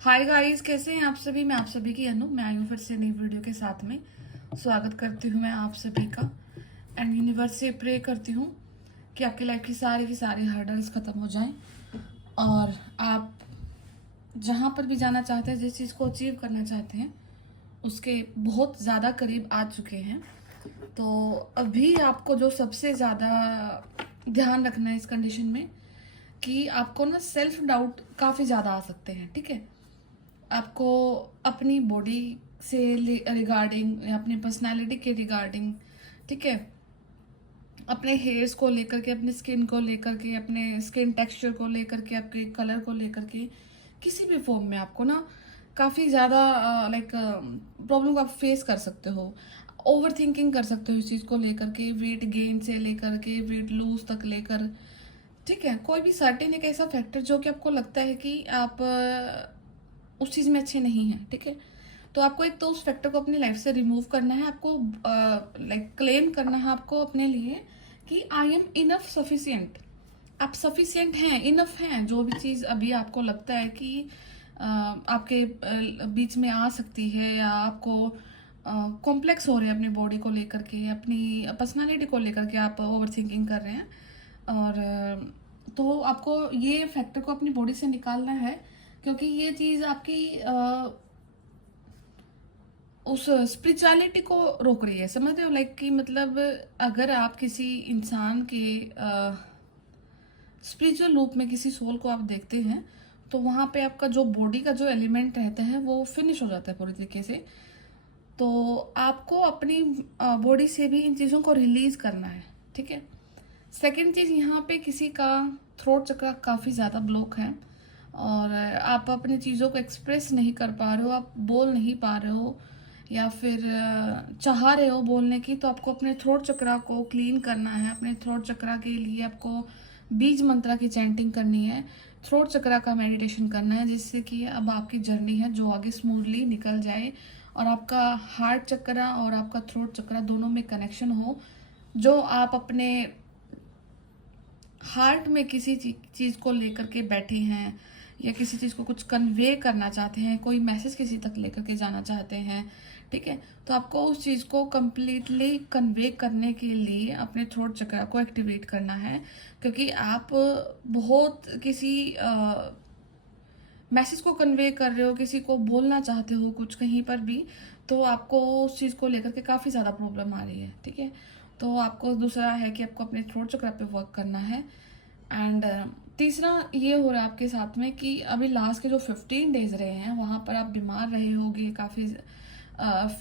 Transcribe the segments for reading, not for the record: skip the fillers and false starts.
Hi guys, कैसे हैं आप सभी। मैं आप सभी की अनु, मैं आई हूँ फिर से नई वीडियो के साथ में। स्वागत करती हूँ मैं आप सभी का। एंड यूनिवर्स से प्रे करती हूँ कि आपकी लाइफ की सारी हर्डल्स ख़त्म हो जाएं और आप जहाँ पर भी जाना चाहते हैं, जिस चीज़ को अचीव करना चाहते हैं, उसके बहुत ज़्यादा करीब आ चुके हैं। तो अभी आपको जो सबसे ज़्यादा ध्यान रखना है इस कंडीशन में कि आपको ना सेल्फ डाउट काफ़ी ज़्यादा आ सकते हैं। ठीक है, आपको अपनी बॉडी से रिगार्डिंग या अपनी पर्सनालिटी के रिगार्डिंग, ठीक है, अपने हेयर्स को लेकर के, अपनी स्किन को लेकर के, अपने स्किन टेक्सचर को लेकर के, आपके कलर को लेकर के, किसी भी फॉर्म में आपको ना काफ़ी ज़्यादा लाइक प्रॉब्लम को आप फेस कर सकते हो। ओवर थिंकिंग कर सकते हो इस चीज़ को लेकर के, वेट गेन से लेकर के वेट लूज तक लेकर। ठीक है, कोई भी सर्टेन एक ऐसा फैक्टर जो कि आपको लगता है कि आप उस चीज़ में अच्छे नहीं हैं। ठीक है, तो आपको एक तो उस फैक्टर को अपनी लाइफ से रिमूव करना है। आपको लाइक क्लेम करना है आपको अपने लिए कि आई एम इनफ सफिशियंट। आप सफिशियंट हैं, इनफ हैं। जो भी चीज़ अभी आपको लगता है कि आपके बीच में आ सकती है, या आपको कॉम्प्लेक्स हो रहे हैं अपनी बॉडी को लेकर के, अपनी पर्सनालिटी को लेकर के, आप ओवर थिंकिंग कर रहे हैं। और तो आपको ये फैक्टर को अपनी बॉडी से निकालना है, क्योंकि ये चीज़ आपकी उस स्पिरिचुअलिटी को रोक रही है। समझ रहे हो, लाइक कि मतलब अगर आप किसी इंसान के स्पिरिचुअल रूप में किसी सोल को आप देखते हैं, तो वहाँ पे आपका जो बॉडी का जो एलिमेंट रहता है वो फिनिश हो जाता है पूरी तरीके से। तो आपको अपनी बॉडी से भी इन चीज़ों को रिलीज करना है। ठीक है, सेकंड चीज़, यहाँ पे किसी का थ्रोट चक्र काफ़ी ज़्यादा ब्लॉक है और आप अपनी चीज़ों को एक्सप्रेस नहीं कर पा रहे हो, आप बोल नहीं पा रहे हो, या फिर चाह रहे हो बोलने की, तो आपको अपने थ्रोट चक्रा को क्लीन करना है। अपने थ्रोट चक्रा के लिए आपको बीज मंत्रा की चैंटिंग करनी है, थ्रोट चक्रा का मेडिटेशन करना है, जिससे कि अब आपकी जर्नी है जो आगे स्मूथली निकल जाए और आपका हार्ट चक्रा और आपका थ्रोट चक्रा दोनों में कनेक्शन हो। जो आप अपने हार्ट में किसी चीज़ को लेकर के बैठे हैं, या किसी चीज़ को कुछ कन्वे करना चाहते हैं, कोई मैसेज किसी तक लेकर के जाना चाहते हैं, ठीक है, तो आपको उस चीज़ को कंप्लीटली कन्वे करने के लिए अपने थ्रोट चक्र को एक्टिवेट करना है। क्योंकि आप बहुत किसी मैसेज को कन्वे कर रहे हो, किसी को बोलना चाहते हो कुछ कहीं पर भी, तो आपको उस चीज़ को लेकर के काफ़ी ज़्यादा प्रॉब्लम आ रही है। ठीक है, तो आपको दूसरा है कि आपको अपने थ्रोट चक्र पे वर्क करना है। एंड तीसरा ये हो रहा है आपके साथ में कि अभी लास्ट के जो 15 डेज रहे हैं वहाँ पर आप बीमार रहे होगे, काफ़ी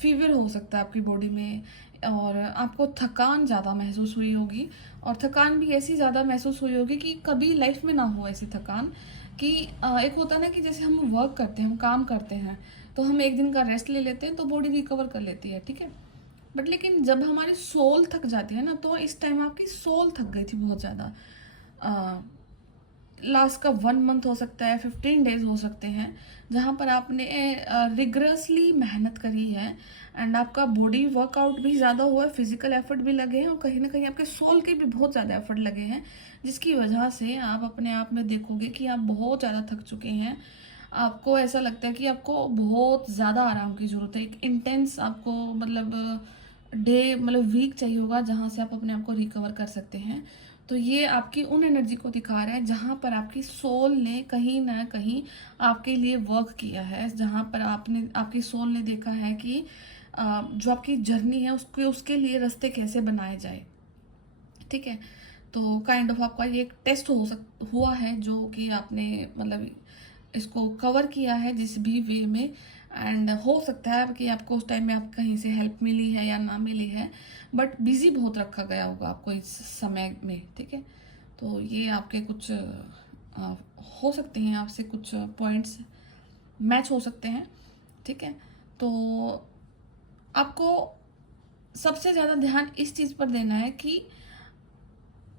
फीवर हो सकता है आपकी बॉडी में, और आपको थकान ज़्यादा महसूस हुई होगी। और थकान भी ऐसी ज़्यादा महसूस हुई होगी कि कभी लाइफ में ना हो ऐसी थकान। कि एक होता है ना कि जैसे हम वर्क करते हैं, हम काम करते हैं, तो हम एक दिन का रेस्ट ले लेते हैं तो बॉडी रिकवर कर लेती है। ठीक है, बट लेकिन जब हमारी सोल थक जाती है ना, तो इस टाइम आपकी सोल थक गई थी बहुत ज़्यादा। लास्ट का 1 मंथ हो सकता है, 15 डेज हो सकते हैं, जहाँ पर आपने रिगरसली मेहनत करी है एंड आपका बॉडी वर्कआउट भी ज़्यादा हुआ है, फिजिकल एफर्ट भी लगे हैं, और कहीं ना कहीं आपके सोल के भी बहुत ज़्यादा एफर्ट लगे हैं, जिसकी वजह से आप अपने आप में देखोगे कि आप बहुत ज़्यादा थक चुके हैं। आपको ऐसा लगता है कि आपको बहुत ज़्यादा आराम की ज़रूरत है। एक इंटेंस आपको मतलब डे, मतलब वीक चाहिए होगा जहाँ से आप अपने आप को रिकवर कर सकते हैं। तो ये आपकी उन एनर्जी को दिखा रहा है जहाँ पर आपकी सोल ने कहीं ना कहीं आपके लिए वर्क किया है, जहाँ पर आपने, आपकी सोल ने देखा है कि जो आपकी जर्नी है उसके लिए रास्ते कैसे बनाए जाए। ठीक है, तो काइंड ऑफ आपका ये एक टेस्ट हुआ है, जो कि आपने मतलब इसको कवर किया है जिस भी वे में। एंड हो सकता है कि आपको उस टाइम में आप कहीं से हेल्प मिली है या ना मिली है, बट बिजी बहुत रखा गया होगा आपको इस समय में। ठीक है, तो ये आपके कुछ हो सकते हैं, आपसे कुछ पॉइंट्स मैच हो सकते हैं। ठीक है, तो आपको सबसे ज़्यादा ध्यान इस चीज़ पर देना है कि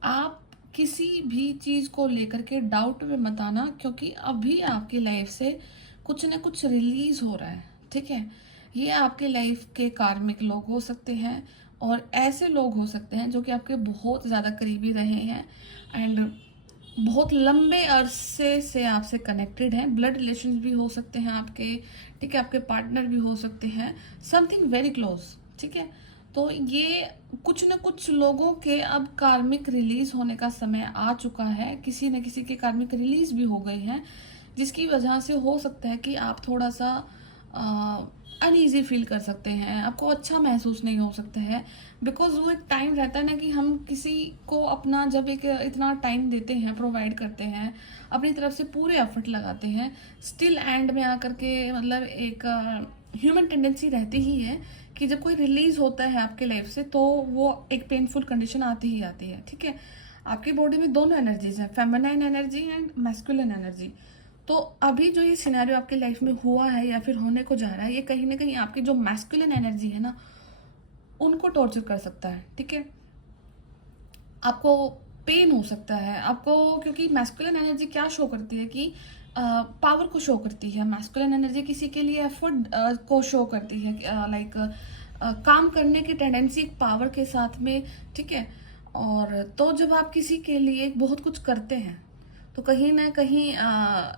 आप किसी भी चीज़ को लेकर के डाउट में मत आना, क्योंकि अभी आपकी लाइफ से कुछ ना कुछ रिलीज हो रहा है। ठीक है, ये आपके लाइफ के कार्मिक लोग हो सकते हैं, और ऐसे लोग हो सकते हैं जो कि आपके बहुत ज़्यादा करीबी रहे हैं। एंड बहुत लंबे अरसे से आपसे कनेक्टेड हैं, ब्लड रिलेशन भी हो सकते हैं आपके, ठीक है, आपके पार्टनर भी हो सकते हैं, समथिंग वेरी क्लोज, ठीक है। तो ये कुछ न कुछ लोगों के अब कार्मिक रिलीज होने का समय आ चुका है, किसी न किसी के कार्मिक रिलीज भी हो गए हैं, जिसकी वजह से हो सकता है कि आप थोड़ा सा अनईजी फील कर सकते हैं, आपको अच्छा महसूस नहीं हो सकता है। बिकॉज वो एक टाइम रहता है ना कि हम किसी को अपना जब एक इतना टाइम देते हैं, प्रोवाइड करते हैं, अपनी तरफ से पूरे एफर्ट लगाते हैं, स्टिल एंड में आकर के मतलब एक ह्यूमन टेंडेंसी रहती ही है कि जब कोई रिलीज होता है आपके लाइफ से तो वो एक पेनफुल कंडीशन आती ही आती है, ठीक है। आपकी बॉडी में दोनों एनर्जीज हैं, feminine energy and masculine energy. तो अभी जो ये सिनेरियो आपके लाइफ में हुआ है या फिर होने को जा रहा है, ये कहीं ना कहीं आपकी जो मैस्कुलिन एनर्जी है ना, उनको टॉर्चर कर सकता है, ठीक है। आपको पेन हो सकता है आपको, क्योंकि मैस्कुलिन एनर्जी क्या शो करती है कि पावर को शो करती है। मैस्कुलिन एनर्जी किसी के लिए एफर्ट को शो करती है, लाइक काम करने की टेंडेंसी एक पावर के साथ में, ठीक है। और तो जब आप किसी के लिए बहुत कुछ करते हैं तो कहीं ना कहीं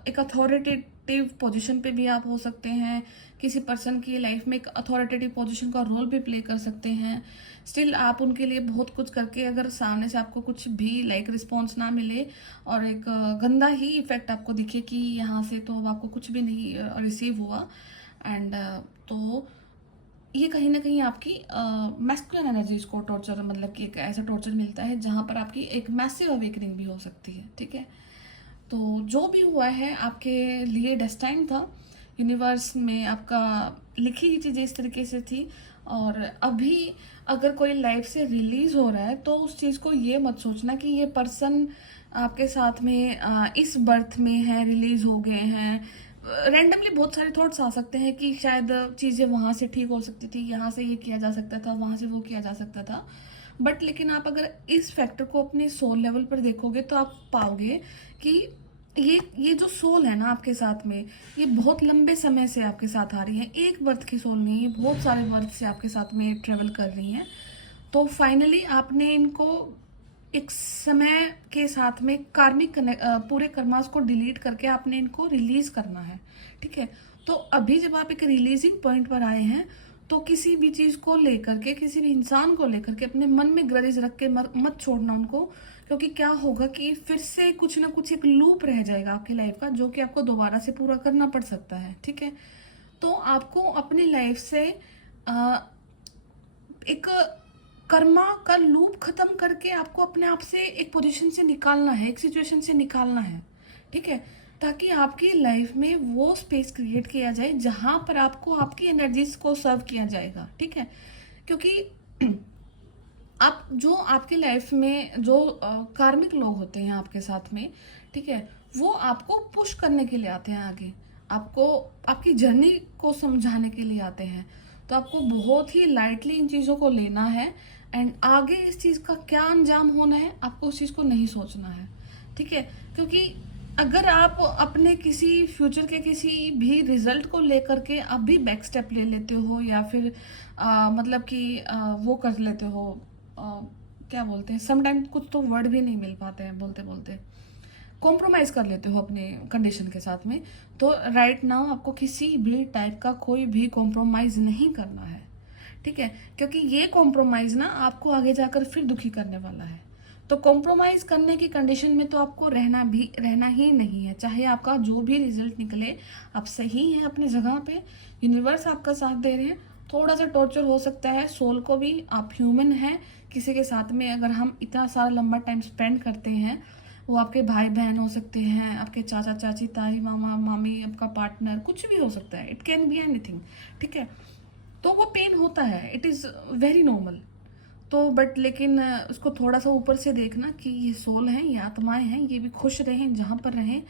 एक अथॉरिटेटिव पोजीशन पे भी आप हो सकते हैं, किसी पर्सन की लाइफ में एक अथॉरिटेटिव पोजीशन का रोल भी प्ले कर सकते हैं। स्टिल आप उनके लिए बहुत कुछ करके अगर सामने से आपको कुछ भी लाइक रिस्पॉन्स ना मिले और एक गंदा ही इफेक्ट आपको दिखे कि यहाँ से तो अब आपको कुछ भी नहीं रिसीव हुआ, एंड तो ये कहीं ना कहीं आपकी मैस्कुलिन एनर्जीज को टॉर्चर, मतलब कि एक ऐसा टॉर्चर मिलता है जहाँ पर आपकी एक मैसिव अवेकनिंग भी हो सकती है, ठीक है। तो जो भी हुआ है आपके लिए डेस्टाइन था, यूनिवर्स में आपका लिखी हुई चीज़ें इस तरीके से थी। और अभी अगर कोई लाइफ से रिलीज हो रहा है तो उस चीज़ को ये मत सोचना कि ये पर्सन आपके साथ में इस बर्थ में है, रिलीज हो गए हैं। रैंडमली बहुत सारे थॉट्स आ सकते हैं कि शायद चीज़ें वहाँ से ठीक हो सकती थी, यहाँ से ये किया जा सकता था, वहाँ से वो किया जा सकता था। बट लेकिन आप अगर इस फैक्टर को अपने सोल लेवल पर देखोगे तो आप पाओगे कि ये जो सोल है ना आपके साथ में, ये बहुत लंबे समय से आपके साथ आ रही है, एक बर्थ की सोल नहीं, ये बहुत सारे बर्थ से आपके साथ में ट्रेवल कर रही हैं। तो फाइनली आपने इनको एक समय के साथ में कार्मिक पूरे कर्मास को डिलीट करके आपने इनको रिलीज करना है, ठीक है। तो अभी जब आप एक रिलीजिंग पॉइंट पर आए हैं तो किसी भी चीज को लेकर के, किसी भी इंसान को लेकर के अपने मन में ग्रजेस रख के मत छोड़ना उनको, क्योंकि क्या होगा कि फिर से कुछ ना कुछ एक लूप रह जाएगा आपकी लाइफ का जो कि आपको दोबारा से पूरा करना पड़ सकता है, ठीक है। तो आपको अपनी लाइफ से एक कर्मा का लूप खत्म करके आपको अपने आप से एक पोजीशन से निकालना है, एक सिचुएशन से निकालना है, ठीक है। ताकि आपकी लाइफ में वो स्पेस क्रिएट किया जाए जहां पर आपको आपकी एनर्जीज को सर्व किया जाएगा, ठीक है। क्योंकि आप जो आपके लाइफ में जो कार्मिक लोग होते हैं आपके साथ में, ठीक है, वो आपको पुश करने के लिए आते हैं आगे, आपको आपकी जर्नी को समझाने के लिए आते हैं। तो आपको बहुत ही लाइटली इन चीज़ों को लेना है, एंड आगे इस चीज़ का क्या अंजाम होना है आपको उस चीज़ को नहीं सोचना है, ठीक है। क्योंकि अगर आप अपने किसी फ्यूचर के किसी भी रिजल्ट को लेकर के अब भी बैक स्टेप ले लेते हो या फिर मतलब कि वो कर लेते हो, क्या बोलते हैं, समटाइम कुछ तो वर्ड भी नहीं मिल पाते हैं बोलते बोलते, कॉम्प्रोमाइज कर लेते हो अपने कंडीशन के साथ में। तो राइट नाउ आपको किसी भी टाइप का कोई भी कॉम्प्रोमाइज नहीं करना है, ठीक है। क्योंकि ये कॉम्प्रोमाइज ना आपको आगे जाकर फिर दुखी करने वाला है। तो कॉम्प्रोमाइज करने की कंडीशन में तो आपको रहना ही नहीं है, चाहे आपका जो भी रिजल्ट निकले। आप सही हैं अपनी जगह पे, यूनिवर्स आपका साथ दे रहे हैं। थोड़ा सा टॉर्चर हो सकता है सोल को भी, आप ह्यूमन हैं, किसी के साथ में अगर हम इतना सारा लंबा टाइम स्पेंड करते हैं, वो आपके भाई बहन हो सकते हैं, आपके चाचा चाची, ताई मामा मामी, आपका पार्टनर, कुछ भी हो सकता है, इट कैन बी एनीथिंग, ठीक है। तो वो पेन होता है, इट इज़ वेरी नॉर्मल। तो बट लेकिन उसको थोड़ा सा ऊपर से देखना कि ये सोल हैं, ये आत्माएं हैं, ये भी खुश रहें जहाँ पर रहें,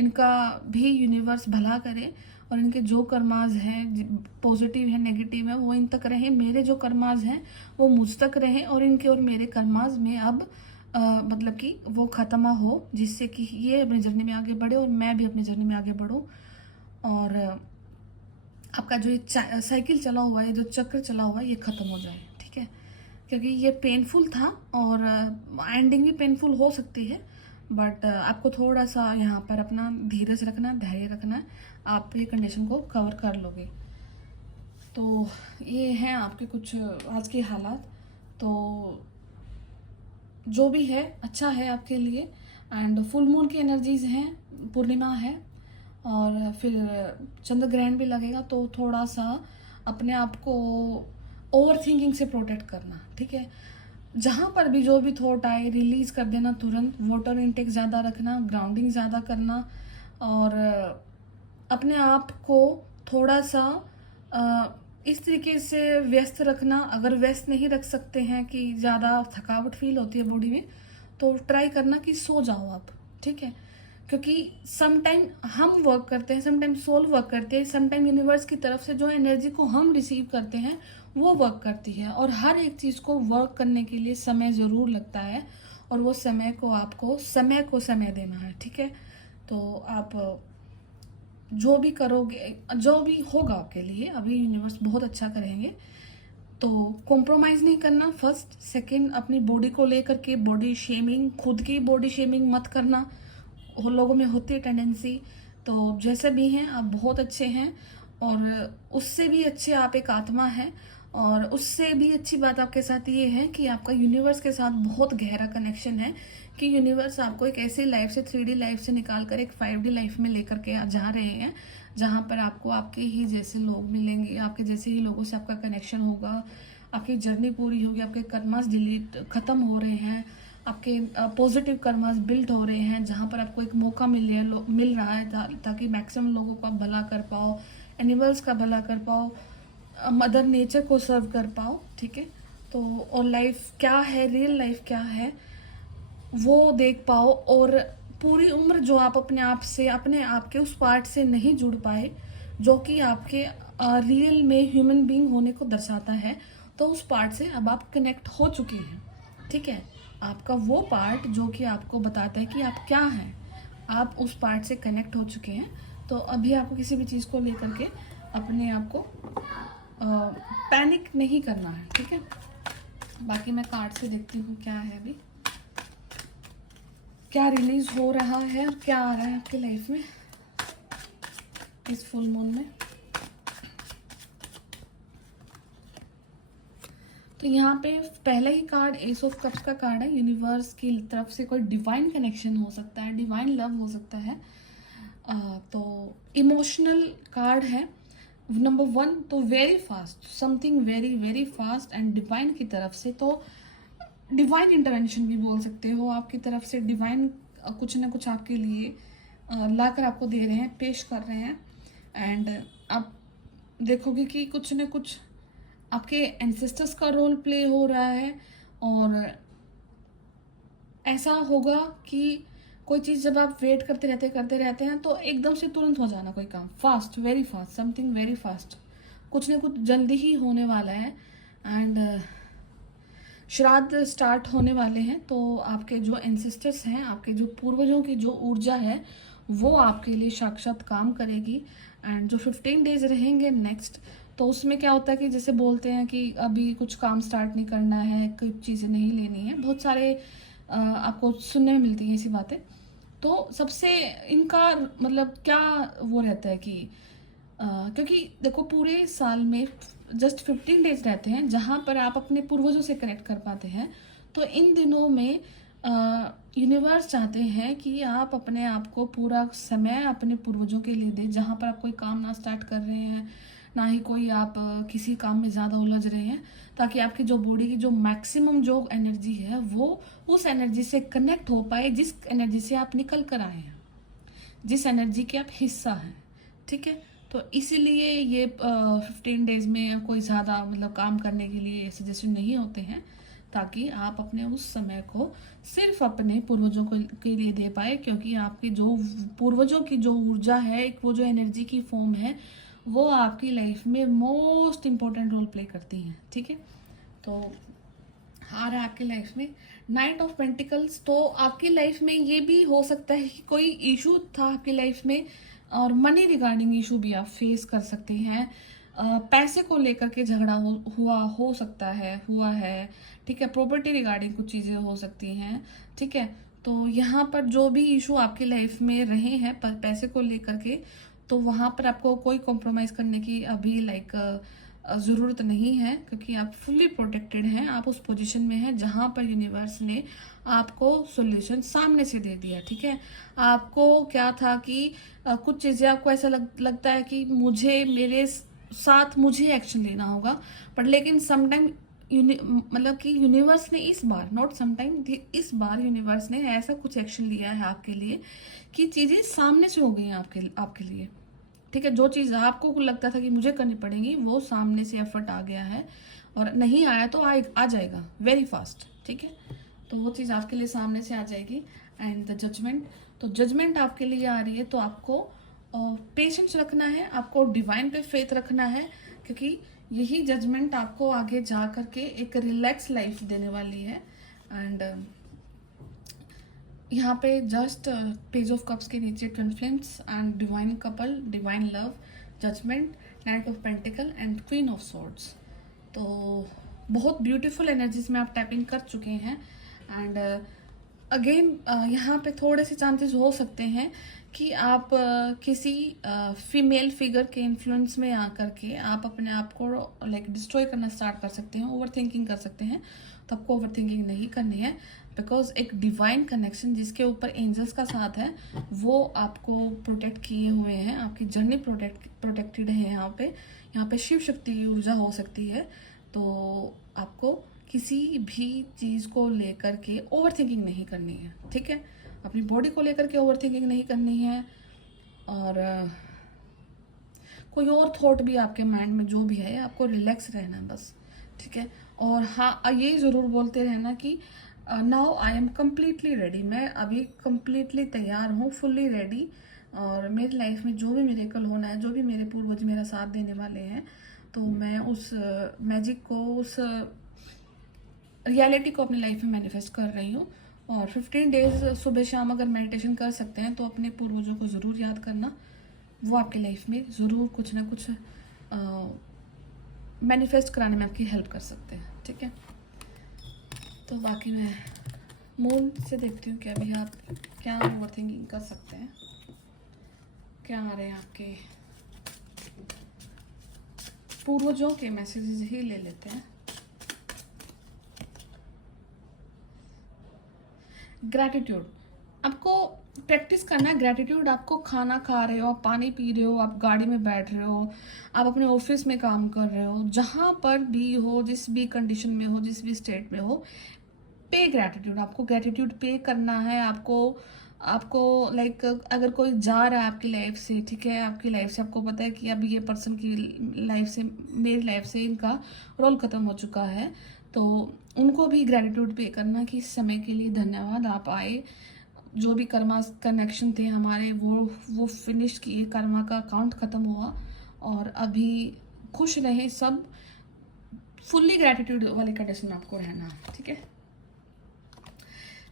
इनका भी यूनिवर्स भला करे, और इनके जो कर्माज हैं पॉजिटिव है नेगेटिव है वो इन तक रहें, मेरे जो कर्माज हैं वो मुझ तक रहें, और इनके और मेरे कर्माज में अब मतलब कि वो खत्म हो, जिससे कि ये अपनी जर्नी में आगे बढ़े और मैं भी अपनी जर्नी में आगे बढ़ूँ। और आपका जो ये साइकिल चला हुआ है, जो चक्र चला हुआ है, ये खत्म हो जाए, क्योंकि ये पेनफुल था और एंडिंग भी पेनफुल हो सकती है। बट आपको थोड़ा सा यहाँ पर अपना धीरज रखना, धैर्य रखना है, आप ये कंडीशन को कवर कर लोगे। तो ये हैं आपके कुछ आज के हालात। तो जो भी है अच्छा है आपके लिए। एंड फुल मून की एनर्जीज हैं, पूर्णिमा है और फिर चंद्र ग्रहण भी लगेगा, तो थोड़ा सा अपने आप को ओवर थिंकिंग से प्रोटेक्ट करना, ठीक है। जहाँ पर भी जो भी थॉट आए रिलीज कर देना तुरंत। वाटर इनटेक ज़्यादा रखना, ग्राउंडिंग ज़्यादा करना और अपने आप को थोड़ा सा इस तरीके से व्यस्त रखना। अगर व्यस्त नहीं रख सकते हैं कि ज़्यादा थकावट फील होती है बॉडी में, तो ट्राई करना कि सो जाओ आप, ठीक है। क्योंकि समटाइम हम वर्क करते हैं, समटाइम सोल वर्क करते हैं, समटाइम यूनिवर्स की तरफ से जो एनर्जी को हम रिसीव करते हैं वो वर्क करती है। और हर एक चीज़ को वर्क करने के लिए समय ज़रूर लगता है और वो समय को आपको समय देना है, ठीक है। तो आप जो भी करोगे, जो भी होगा आपके लिए, अभी यूनिवर्स बहुत अच्छा करेंगे। तो कॉम्प्रोमाइज़ नहीं करना फर्स्ट। सेकंड, अपनी बॉडी को लेकर के बॉडी शेमिंग, खुद की बॉडी शेमिंग मत करना। लोगों में होती है टेंडेंसी। तो जैसे भी हैं आप बहुत अच्छे हैं और उससे भी अच्छे आप एक आत्मा हैं। और उससे भी अच्छी बात आपके साथ ये है कि आपका यूनिवर्स के साथ बहुत गहरा कनेक्शन है कि यूनिवर्स आपको एक ऐसी लाइफ से, 3D लाइफ से निकाल कर एक 5D लाइफ में लेकर के जा रहे हैं, जहाँ पर आपको आपके ही जैसे लोग मिलेंगे, आपके जैसे ही लोगों से आपका कनेक्शन होगा, आपकी जर्नी पूरी होगी, आपके कर्मास खत्म हो रहे हैं, आपके पॉजिटिव कर्मास बिल्ड हो रहे हैं, जहाँ पर आपको एक मौका मिल रहा है ताकि मैक्सिमम लोगों का भला कर पाओ, एनिमल्स का भला कर पाओ, मदर नेचर को सर्व कर पाओ, ठीक है। तो और लाइफ क्या है, रियल लाइफ क्या है वो देख पाओ। और पूरी उम्र जो आप अपने आप से, अपने आप के उस पार्ट से नहीं जुड़ पाए जो कि आपके रियल में ह्यूमन बीइंग होने को दर्शाता है, तो उस पार्ट से अब आप कनेक्ट हो चुके हैं, ठीक है। आपका वो पार्ट जो कि आपको बताता है कि आप क्या हैं, आप उस पार्ट से कनेक्ट हो चुके हैं। तो अभी आपको किसी भी चीज़ को लेकर के अपने आप को पैनिक नहीं करना है, ठीक है। बाकी मैं कार्ड से देखती हूँ क्या है अभी, क्या रिलीज हो रहा है और क्या आ रहा है आपकी लाइफ में इस फुल मून में। तो यहाँ पे पहले ही कार्ड एस ऑफ कप्स का कार्ड है। यूनिवर्स की तरफ से कोई डिवाइन कनेक्शन हो सकता है, डिवाइन लव हो सकता है। तो इमोशनल कार्ड है नंबर 1। तो very fast, something very very fast and divine की तरफ से। तो डिवाइन इंटरवेंशन भी बोल सकते हो आपकी तरफ से। डिवाइन कुछ ना कुछ आपके लिए लाकर आपको दे रहे हैं, पेश कर रहे हैं। एंड आप देखोगे कि कुछ ना कुछ आपके एंसेस्टर्स का रोल प्ले हो रहा है और ऐसा होगा कि कोई चीज़ जब आप वेट करते रहते हैं तो एकदम से तुरंत हो जाना कोई काम, fast, very fast, something very fast, कुछ ना कुछ जल्दी ही होने वाला है। एंड श्राद्ध स्टार्ट होने वाले हैं, तो आपके जो एंसेस्टर्स हैं, आपके जो पूर्वजों की जो ऊर्जा है वो आपके लिए साक्षात काम करेगी। एंड जो 15 डेज रहेंगे नेक्स्ट, तो उसमें क्या होता है कि जैसे बोलते हैं कि अभी कुछ काम स्टार्ट नहीं करना है, कुछ चीज़ें नहीं लेनी है, बहुत सारे आपको सुनने में मिलती हैं ऐसी बातें। तो सबसे इनका मतलब क्या वो रहता है कि क्योंकि देखो पूरे साल में जस्ट 15 डेज रहते हैं जहाँ पर आप अपने पूर्वजों से कनेक्ट कर पाते हैं। तो इन दिनों में यूनिवर्स चाहते हैं कि आप अपने आप को पूरा समय अपने पूर्वजों के लिए दें, जहाँ पर आप कोई काम ना स्टार्ट कर रहे हैं, ना ही कोई आप किसी काम में ज़्यादा उलझ रहे हैं, ताकि आपकी जो बॉडी की जो मैक्सिमम जो एनर्जी है वो उस एनर्जी से कनेक्ट हो पाए जिस एनर्जी से आप निकल कर आए हैं, जिस एनर्जी के आप हिस्सा हैं, ठीक है। तो इसीलिए ये 15 डेज में कोई ज़्यादा मतलब काम करने के लिए सजेशन नहीं होते हैं, ताकि आप अपने उस समय को सिर्फ अपने पूर्वजों को के लिए दे पाए। क्योंकि आपके जो पूर्वजों की जो ऊर्जा है, एक वो जो एनर्जी की फॉर्म है, वो आपकी लाइफ में मोस्ट इम्पोर्टेंट रोल प्ले करती हैं, ठीक है। तो आ रहा है आपकी लाइफ में नाइट ऑफ पेंटिकल्स। तो आपकी लाइफ में ये भी हो सकता है कि कोई इशू था आपकी लाइफ में और मनी रिगार्डिंग इशू भी आप फेस कर सकते हैं। पैसे को लेकर के झगड़ा हो सकता है, हुआ है, ठीक है। प्रॉपर्टी रिगार्डिंग कुछ चीज़ें हो सकती हैं, ठीक है। तो यहाँ पर जो भी इशू आपकी लाइफ में रहे हैं पैसे को लेकर के, तो वहाँ पर आपको कोई कॉम्प्रोमाइज करने की अभी ज़रूरत नहीं है, क्योंकि आप फुल्ली प्रोटेक्टेड हैं। आप उस पोजीशन में हैं जहाँ पर यूनिवर्स ने आपको सॉल्यूशन सामने से दे दिया। ठीक है, आपको क्या था कि कुछ चीज़ें आपको ऐसा लगता है कि मेरे साथ मुझे एक्शन लेना होगा, पर लेकिन समटाइम मतलब कि यूनिवर्स ने इस बार, नॉट समटाइम, इस बार यूनिवर्स ने ऐसा कुछ एक्शन लिया है आपके लिए कि चीज़ें सामने से हो गई हैं आपके लिए। ठीक है, जो चीज़ आपको लगता था कि मुझे करनी पड़ेगी, वो सामने से एफर्ट आ गया है, और नहीं आया तो आ जाएगा वेरी फास्ट। ठीक है, तो वो चीज़ आपके लिए सामने से आ जाएगी। एंड द जजमेंट, तो जजमेंट आपके लिए आ रही है, तो आपको पेशेंस रखना है, आपको डिवाइन पे फेथ रखना है, क्योंकि यही जजमेंट आपको आगे जा करके एक रिलैक्स लाइफ देने वाली है। एंड यहाँ पे जस्ट पेज ऑफ कप्स के नीचे twin flames and divine couple, divine love, judgment, knight of pentacle and queen of swords. तो बहुत ब्यूटीफुल एनर्जीज में आप टैपिंग कर चुके हैं। एंड अगेन यहाँ पे थोड़े से चांसेस हो सकते हैं कि आप किसी फीमेल फिगर के इन्फ्लुएंस में आकर के आप अपने आप को डिस्ट्रॉय करना स्टार्ट कर सकते हैं, ओवर थिंकिंग कर सकते हैं। तो आपको ओवर थिंकिंग नहीं करनी है, बिकॉज एक डिवाइन कनेक्शन जिसके ऊपर एंजल्स का साथ है, वो आपको प्रोटेक्ट किए हुए हैं, आपकी जर्नी प्रोटेक्टेड है। यहाँ पे शिव शक्ति की ऊर्जा हो सकती है। तो आपको किसी भी चीज़ को लेकर के ओवर थिंकिंग नहीं करनी है। ठीक है, अपनी बॉडी को लेकर के ओवर थिंकिंग नहीं करनी है, और कोई और थॉट भी आपके माइंड में जो भी है, आपको रिलैक्स रहना है बस। ठीक है, और हाँ, ये ज़रूर बोलते रहना कि now I am completely ready, मैं अभी कम्प्लीटली तैयार हूँ, फुल्ली रेडी, और मेरी लाइफ में जो भी मिरेकल होना है, जो भी मेरे पूर्वज मेरा साथ देने वाले हैं, तो मैं उस मैजिक को, उस रियलिटी को अपनी लाइफ में मैनिफेस्ट कर रही हूँ। और 15 डेज सुबह शाम अगर मेडिटेशन कर सकते हैं, तो अपने पूर्वजों को ज़रूर याद करना, वो आपकी लाइफ में ज़रूर कुछ ना कुछ मैनिफेस्ट कराने में आपकी हेल्प कर सकते हैं। ठीक है, तो बाकी मैं मून से देखती हूँ कि अभी आप क्या ओवर थिंकिंग कर सकते हैं, क्या आ रहे हैं आपके पूर्वजों के मैसेजेस ही ले लेते हैं। ग्रैटिट्यूड, आपको प्रैक्टिस करना है ग्रैटिट्यूड। आपको खाना खा रहे हो, आप पानी पी रहे हो, आप गाड़ी में बैठ रहे हो, आप अपने ऑफिस में काम कर रहे हो, जहाँ पर भी हो, जिस भी कंडीशन में हो, जिस भी स्टेट में हो, पे ग्रैटिट्यूड। आपको ग्रैटिट्यूड पे करना है। आपको अगर कोई जा रहा है आपकी लाइफ से, ठीक है, आपकी लाइफ से आपको पता है कि अब ये पर्सन की लाइफ से, मेरी लाइफ से इनका रोल ख़त्म हो चुका है, तो उनको भी ग्रैटिट्यूड पे करना कि इस समय के लिए धन्यवाद, आप आए, जो भी कर्मा कनेक्शन थे हमारे वो फिनिश किए, कर्मा का अकाउंट ख़त्म हुआ, और अभी खुश रहे सब, फुल्ली ग्रैटिट्यूड वाले कंडीशन में आपको रहना है। ठीक है,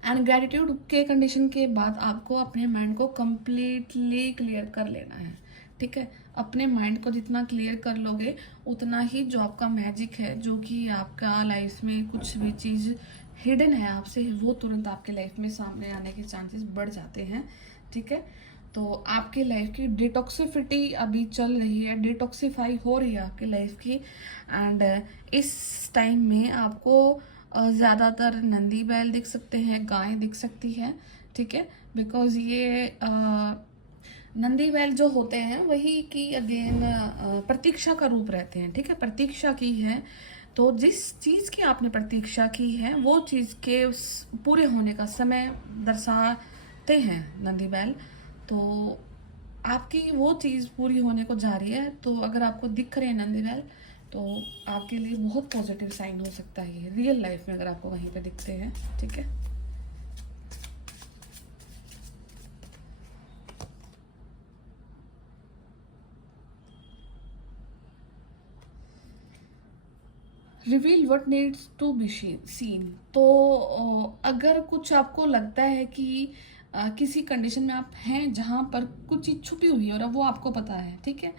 एंड ग्रैटिट्यूड के कंडीशन के बाद आपको अपने माइंड को कम्प्लीटली क्लियर कर लेना है। ठीक है, अपने माइंड को जितना क्लियर कर लोगे, उतना ही जो आपका मैजिक है, जो कि आपका लाइफ में कुछ भी चीज़ हिडन है आपसे, वो तुरंत आपके लाइफ में सामने आने के चांसेस बढ़ जाते हैं। ठीक है, तो आपकी लाइफ की डिटॉक्सिफिटी अभी चल रही है, डिटॉक्सिफाई हो रही है आपकी लाइफ की। एंड इस टाइम में आपको ज़्यादातर नंदी बैल दिख सकते हैं, गायें दिख सकती हैं। ठीक है, बिकॉज ये नंदी बैल जो होते हैं वही की अगेन प्रतीक्षा का रूप रहते हैं। ठीक है, प्रतीक्षा की है, तो जिस चीज़ की आपने प्रतीक्षा की है, वो चीज़ के पूरे होने का समय दर्शाते हैं नंदी बैल। तो आपकी वो चीज़ पूरी होने को जा रही है। तो अगर आपको दिख रहे हैं नंदी बैल, तो आपके लिए बहुत पॉजिटिव साइन हो सकता है ये रियल लाइफ में, अगर आपको वहीं पे दिखते हैं। ठीक है, reveal what needs to be seen. तो अगर कुछ आपको लगता है कि किसी कंडीशन में आप हैं जहाँ पर कुछ चीज़ छुपी हुई है और अब वो आपको पता है, ठीक है,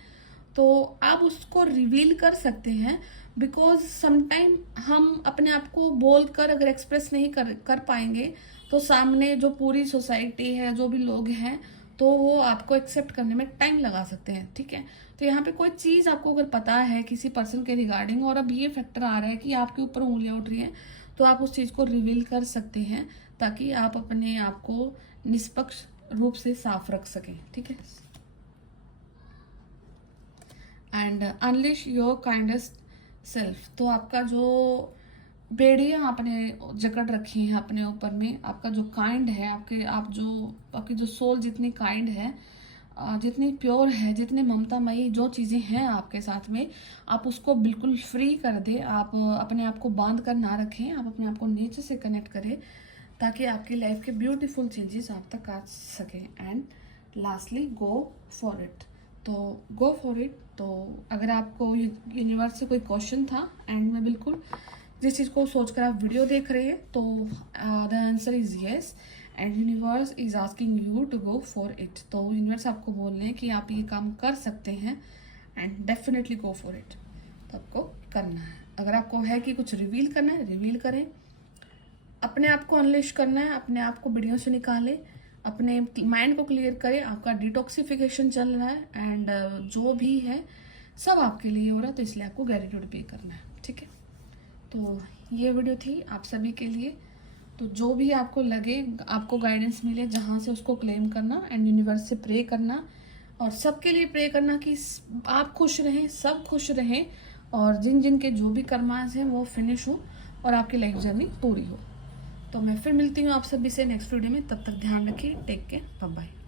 तो आप उसको रिवील कर सकते हैं। बिकॉज समटाइम हम अपने आप को बोल कर अगर एक्सप्रेस नहीं कर पाएंगे, तो सामने जो पूरी सोसाइटी है, जो भी लोग हैं, तो वो आपको एक्सेप्ट करने में टाइम लगा सकते हैं, ठीक है। तो यहाँ पे कोई चीज़ आपको अगर पता है किसी पर्सन के रिगार्डिंग, और अब ये फैक्टर आ रहा है कि आपके ऊपर उंगलियां उठ रही हैं, तो आप उस चीज़ को रिवील कर सकते हैं, ताकि आप अपने आप को निष्पक्ष रूप से साफ रख सकें, ठीक है। And unleash your kindest self, तो आपका जो बेड़ियाँ आपने जकड़ रखी हैं अपने ऊपर में, आपका जो काइंड है, आपकी जो सोल जितनी काइंड है, जितनी प्योर है, जितनी ममतामयी जो चीज़ें हैं आपके साथ में, आप उसको बिल्कुल फ्री कर दें। आप अपने आप को बांध कर ना रखें, आप अपने आप को नेचर से कनेक्ट करें, ताकि आपकी लाइफ के ब्यूटीफुल चेंजेस आप तक आ सकें। And lastly go for it, तो गो फॉर इट। तो अगर आपको यूनिवर्स से कोई क्वेश्चन था एंड में बिल्कुल जिस चीज़ को सोचकर आप वीडियो देख रहे हैं, तो the answer is yes, and universe is asking you to go for it. तो यूनिवर्स आपको बोल रहे हैं कि आप ये काम कर सकते हैं, and definitely go for it. तो आपको करना है। अगर आपको है कि कुछ रिवील करना है, रिवील करें, अपने आप को अनलिश करना है, अपने आप को वीडियो से निकालें, अपने माइंड को क्लियर करें। आपका डिटॉक्सिफिकेशन चल रहा है, एंड जो भी है सब आपके लिए हो रहा है, तो इसलिए आपको ग्रेटिट्यूड पे करना है, ठीक है। तो ये वीडियो थी आप सभी के लिए। तो जो भी आपको लगे, आपको गाइडेंस मिले जहाँ से, उसको क्लेम करना एंड यूनिवर्स से प्रे करना, और सबके लिए प्रे करना कि आप खुश रहें, सब खुश रहें, और जिन जिन के जो भी कर्मास हैं वो फिनिश हो और आपकी लाइफ जर्नी पूरी हो। तो मैं फिर मिलती हूँ आप सभी से नेक्स्ट वीडियो में। तब तक ध्यान रखिए, टेक केयर, बाय बाय।